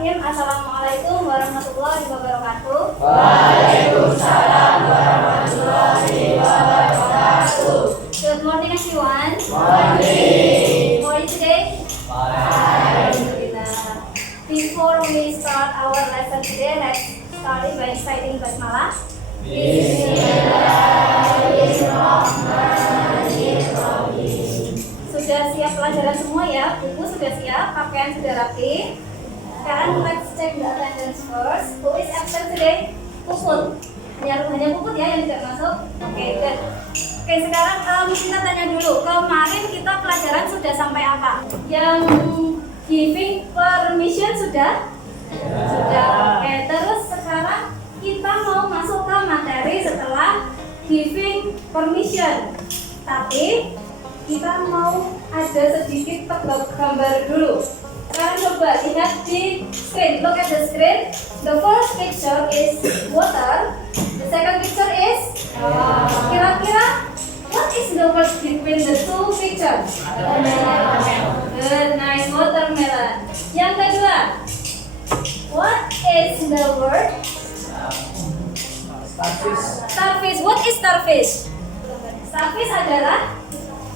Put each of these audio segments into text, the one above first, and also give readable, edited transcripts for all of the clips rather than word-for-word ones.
Bismillahirrahmanirrahim. Assalamualaikum warahmatullahi wabarakatuh. Waalaikumsalam warahmatullahi wabarakatuh. Good morning everyone. Morning. How are you today? Fine. Alhamdulillah. Before we start our lesson today, let's start it by reciting basmalah. Bismillahirrahmanirrahim. Sudah siap pelajaran semua ya? Buku sudah siap, pakaian sudah rapi. Sekarang let's check the attendance first. Who is absent today? Puput. Hanya Puput ya yang tidak masuk. Oke, good. Oke, sekarang kita tanya dulu. Kemarin kita pelajaran sudah sampai apa? Yang giving permission sudah? Sudah. Oke, terus sekarang kita mau masuk ke materi setelah giving permission. Tapi kita mau ada sedikit tebak gambar dulu. Sekarang coba lihat di screen. Look at the screen. The first picture is water. The second picture is kira-kira what is the word between the two pictures? Good, nice, watermelon. Yang kedua, what is the word? Starfish. What is starfish? Starfish adalah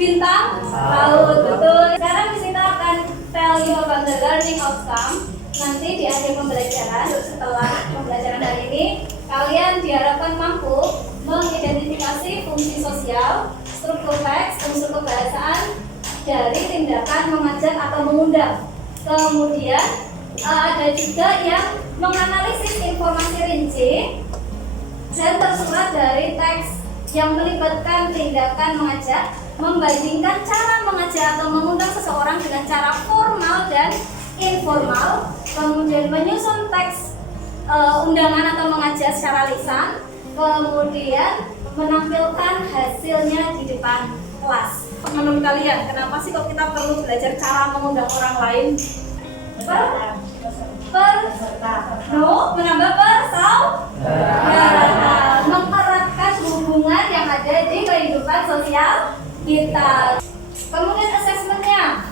bintang laut, betul. Sekarang kita akan tell you about the learning outcome. Nanti di akhir pembelajaran, setelah pembelajaran hari ini, kalian diharapkan mampu mengidentifikasi fungsi sosial, struktur teks, unsur kebahasaan dari tindakan mengajak atau mengundang. Kemudian ada juga yang menganalisis informasi rinci dan tersurat dari teks yang melibatkan tindakan mengajak, membandingkan cara mengajak atau mengundang seseorang dengan cara formal dan informal, kemudian menyusun teks undangan atau mengajak secara lisan, kemudian menampilkan hasilnya di depan kelas. Menurut kalian, kenapa sih kok kita perlu belajar cara mengundang orang lain? Menambah persaudaraan, mengeratkan hubungan yang ada di kehidupan sosial kita. Kemudian asesmennya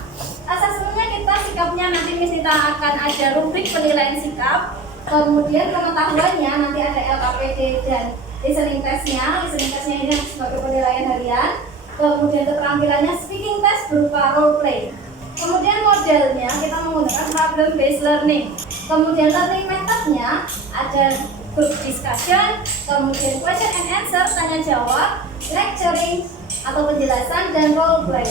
kita sikapnya nanti Miss Nita akan ada rubrik penilaian sikap. Kemudian pengetahuannya nanti ada LKPD dan listening testnya ini sebagai penilaian harian. Kemudian keterampilannya speaking test berupa role play. Kemudian modelnya kita menggunakan problem based learning. Kemudian learning methodnya ada group discussion, kemudian question and answer, tanya jawab, lecturing atau penjelasan, dan role play.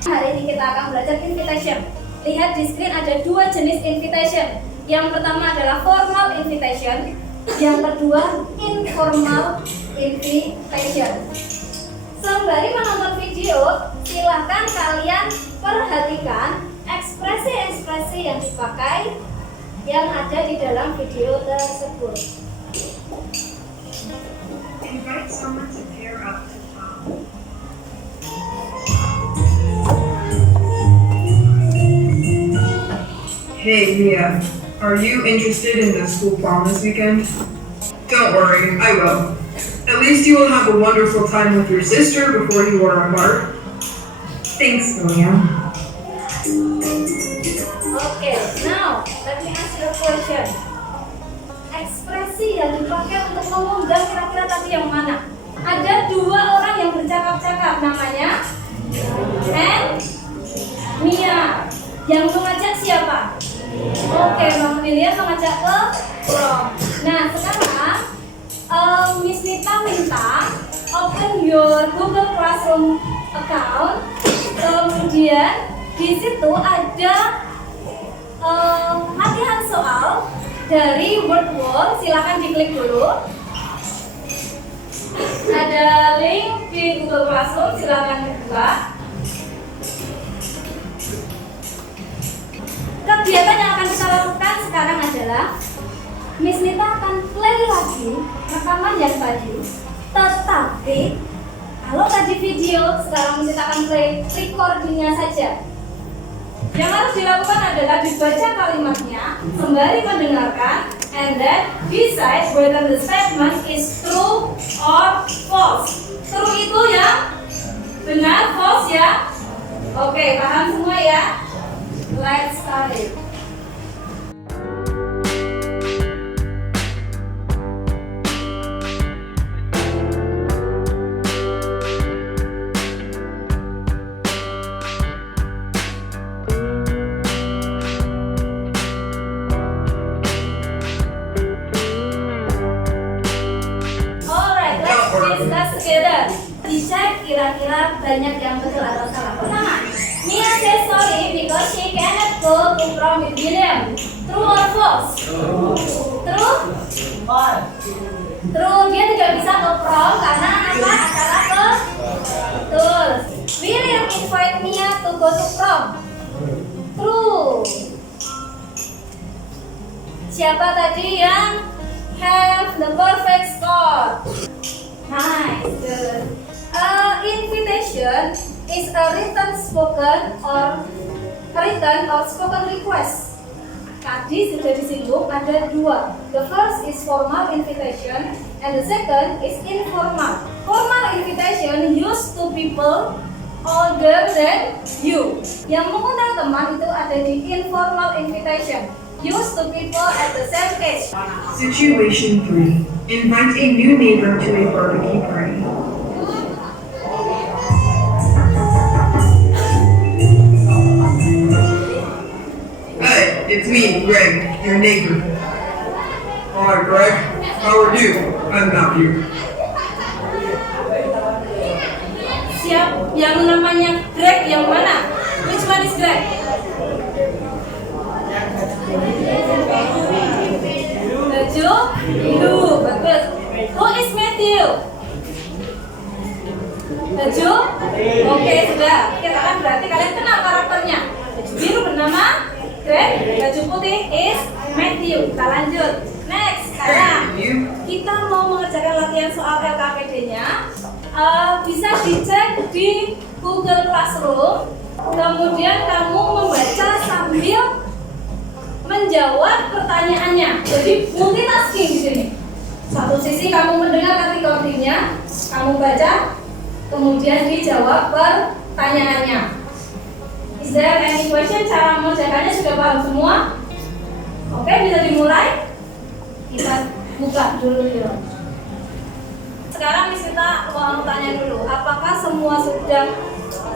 Hari ini kita akan belajar invitation. Lihat di screen ada dua jenis invitation. Yang pertama adalah formal invitation, yang kedua informal invitation. Sembari menonton video, silahkan kalian perhatikan ekspresi-ekspresi yang dipakai yang ada di dalam video tersebut. Invite someone to pair up to talk. Hey Mia, are you interested in the school prom this weekend? Don't worry, I will. At least you will have a wonderful time with your sister before you are apart. Thanks, Mia. Okay, now let me ask you a question. Ekspresi yang dipakai untuk mengundang kira-kira tadi yang mana? Ada dua orang yang bercakap-cakap, namanya and Mia. Yang mengajak siapa? Oke, Bang William mengajak ke prom. Nah, sekarang Miss Nita minta open your Google Classroom account. Kemudian di situ ada latihan soal dari Word Wall. Silakan diklik dulu. Ada link di Google Classroom, silakan dibuka. Kegiatan yang akan kita lakukan sekarang adalah Miss Nita akan play lagi rekaman yang tadi. Tetapi kalau tadi video, sekarang Miss Nita akan play recordingnya saja. Yang harus dilakukan adalah dibaca kalimatnya sembari mendengarkan, and then decide whether the statement is true or false. True itu yang benar, false ya. Oke, paham semua ya? Let's start it. kira-kira banyak yang betul atau salah. Pertama, Mia says sorry because she cannot go to prom with William. True or false? True. True, dia tidak bisa ke prom karena apa? Acara ke? Betul. William invite Mia to go to prom. True. Siapa tadi yang have the perfect score? Nice, good. Invitation is a written or spoken request. Tadi sudah disinggung ada dua. The first is formal invitation and the second is informal. Formal invitation used to people older than you. Yang mengundang teman itu ada di informal invitation, used to people at the same age. Situation 3. Invite a new neighbor to a barbecue party. Hey, it's me, Greg, your neighbor. Hi, Greg. How are you? I'm Matthew. Siap, yang namanya Greg yang mana? Which one is Greg? Baju biru, bagus. Who is Matthew? Baju? Oke, sudah. Kita berarti kalian kenal karakternya. Baju biru bernama Greg, baju putih is Matthew. Kita lanjut. Next, sekarang kita mau mengerjakan latihan soal LKPD-nya. Bisa dicek di Google Classroom. Kemudian kamu membaca sambil menjawab pertanyaannya. Jadi multitasking di sini. Satu sisi kamu mendengar recordingnya, kamu baca, kemudian dijawab pertanyaannya. Is there any question? Cara mengerjakannya sudah paham semua? Oke, bisa dimulai. Kita buka dulu ya. Sekarang Miss Sita mau tanya dulu, apakah semua sudah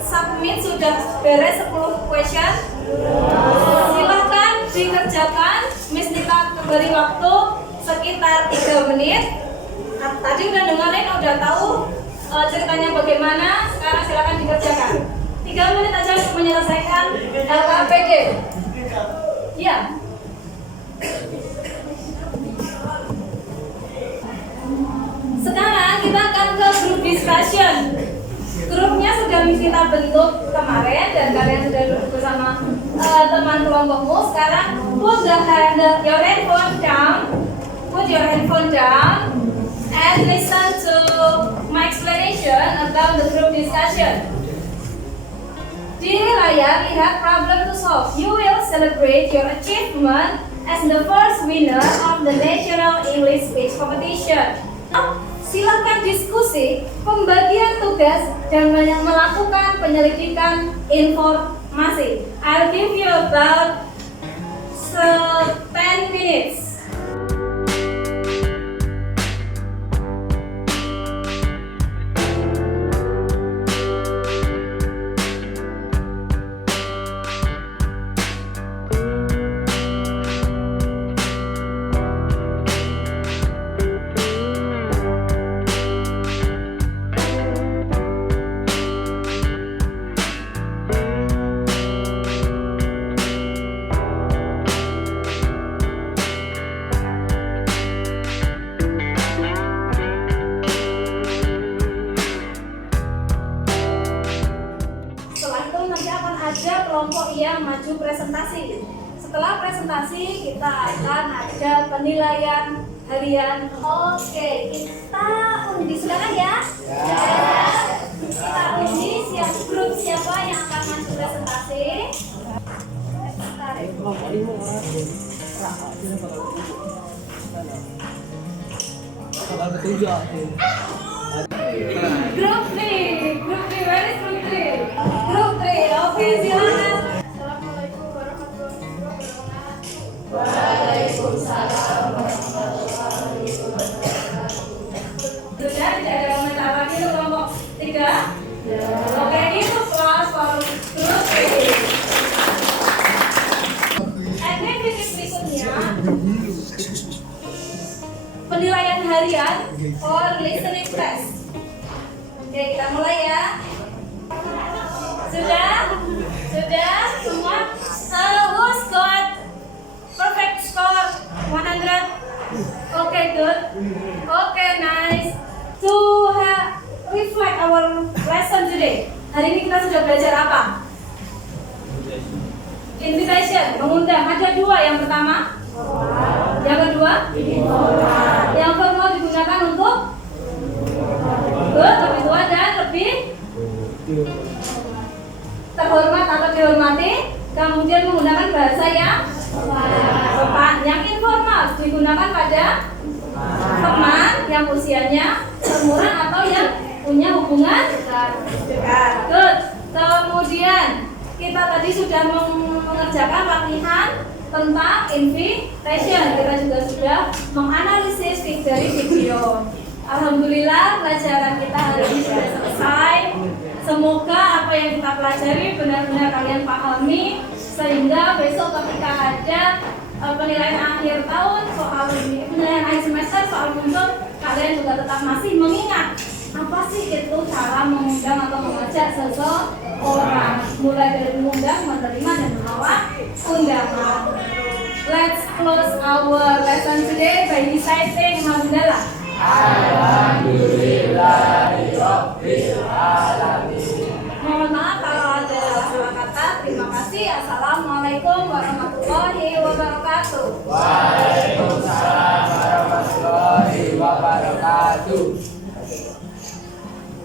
submit, sudah beres 10 question? Silahkan dikerjakan. Miss Sita beri waktu sekitar 3 menit. Tadi udah dengerin, udah tahu ceritanya bagaimana. Sekarang silahkan dikerjakan. 3 menit aja untuk menyelesaikan LKPD. Ya. Sekarang kita akan ke group discussion. Grupnya sudah kita bentuk kemarin dan kalian sudah duduk bersama teman kelompokmu. Sekarang put your handphone down. Put your handphone down and listen to my explanation about the group discussion. Di layar lihat problem to solve. You will celebrate your achievement as the first winner of the National English Speech Competition. Silakan diskusi pembagian tugas dan melakukan penyelidikan informasi. I'll give you about 10 minutes. Ada kelompok yang maju presentasi. Setelah presentasi kita akan ada penilaian harian. Oke, kita undi, silakan ya. Kita undi grup siapa yang akan maju presentasi. Grup 3, where is grup 3? Grup 3, oke, silakan. Assalamualaikum warahmatullahi wabarakatuh. Waalaikumsalam warahmatullahi wabarakatuh. Sudah tidak ada komentar lagi untuk kelompok 3? Oke, itu kelas for grup 3. Activity berikutnya penilaian harian or listening test. Oke, kita mulai ya. Sudah? Sudah? Semua? Who's got perfect score 100? Okay, good. Okay, nice. To reflect our lesson today. Hari ini kita sudah belajar apa? Invitation, mengundang. Ada dua. Yang pertama? Yang kedua? Yang formal digunakan untuk lebih tua dan lebih terhormat atau dihormati. Kemudian menggunakan bahasa yang sopan. Yang informal digunakan pada teman yang usianya seumuran atau yang punya hubungan dekat. Good. Kemudian kita tadi sudah mengerjakan latihan tentang invitation. Kita juga sudah menganalisis dari video. Alhamdulillah pelajaran kita hari ini sudah selesai. Semoga apa yang kita pelajari benar-benar kalian pahami, sehingga besok ketika ada penilaian akhir tahun soal ini, penilaian akhir semester soal muncul, kalian juga tetap masih mengingat apa sih itu cara mengundang atau mengajak seseorang, mulai dari mengundang, menerima dan menolak undangan. Let's close our lesson today by reciting Alhamdulillah. Alhamdulillahirabbil alamin. Mohon maaf kalau ada salah kata. Terima kasih. Assalamualaikum warahmatullahi wabarakatuh. Waalaikumsalam warahmatullahi wabarakatuh.